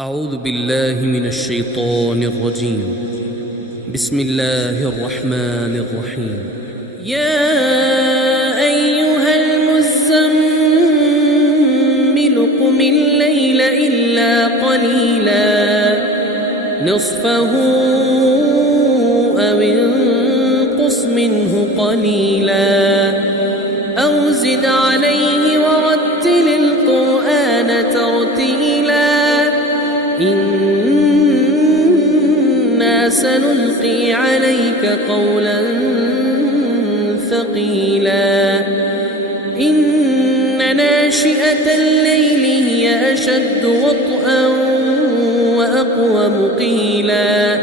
أعوذ بالله من الشيطان الرجيم. بسم الله الرحمن الرحيم. يا أيها المزمل قم الليل إلا قليلا نصفه أو انقص منه قليلا أو زد عليه ورتل القرآن ترتيلا إنا سنلقي عليك قولا ثقيلا إن ناشئة الليل هي أشد وطئا وأقوم قيلا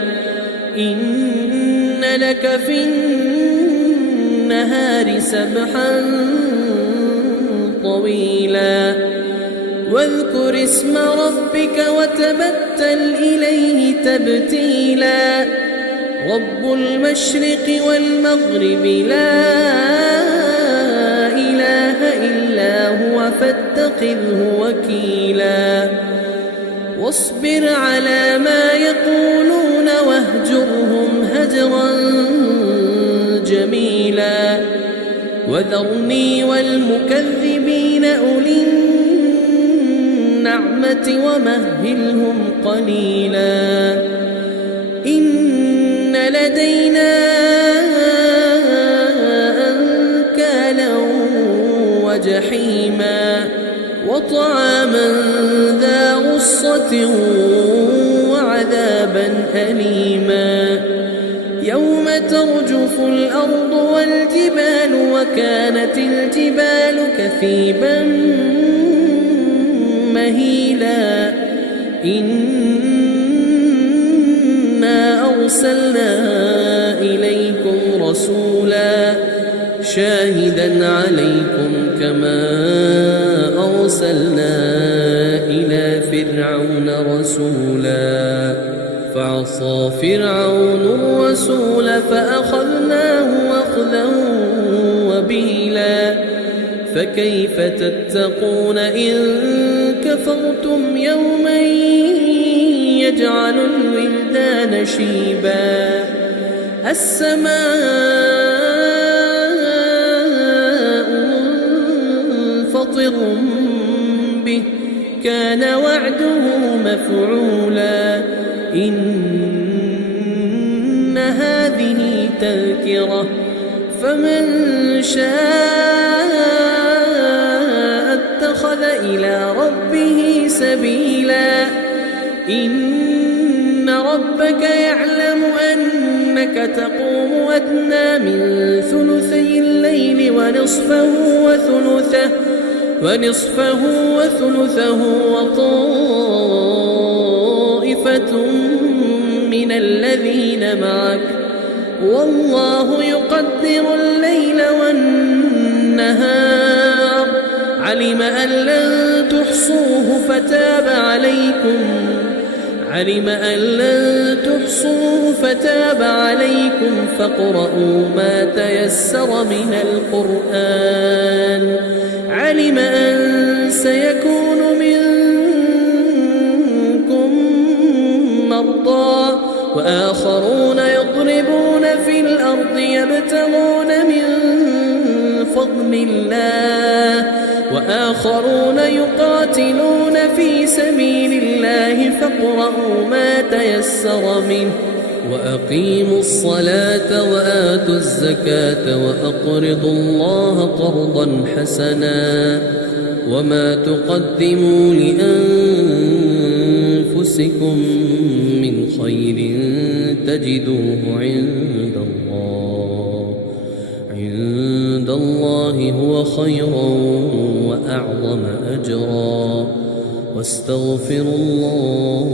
إن لك في النهار سبحا طويلا واذكر اسم ربك وتبتل إليه تبتيلا رب المشرق والمغرب لا إله إلا هو فاتخذه وكيلا واصبر على ما يقولون واهجرهم هجرا جميلا وذرني والمكذبين أولي النعمة ومهلهم قليلا إن لدينا أنكالا وجحيما وطعاما ذا غصة وعذابا أليما يوم ترجف الأرض والجبال وكانت الجبال كثيبا مهيلا إنا أرسلنا إليكم رسولا شاهدا عليكم كما أرسلنا إلى فرعون رسولا فعصى فرعون الرسول فأخذناه أخذا وبيلا فكيف تتقون إن كفرتم يوما يجعل الولدان شيبا السماء منفطر به كان وعده مفعولا إن هذه تذكرة فمن شاء اتخذ إلى ربه سبيلا إن ربك يعلم أنك تقوم أدنى من ثلثي الليل ونصفه وثلثه وطائفة من الذين معك والله يقدر الليل والنهار علم أن لن تحصوه فتاب عليكم فاقرؤوا ما تيسر من القرآن علم أن سيكون منكم مرضى وآخرون يضربون في الأرض يبتغون من فضل الله وآخرون يقاتلون في سبيل الله فاقرؤوا ما تيسر منه وأقيموا الصلاة وآتوا الزكاة وأقرضوا الله قرضا حسنا وما تقدموا لأنفسكم من خير تجدوه عند الله هو خيرا وأعظم أجرا واستغفروا الله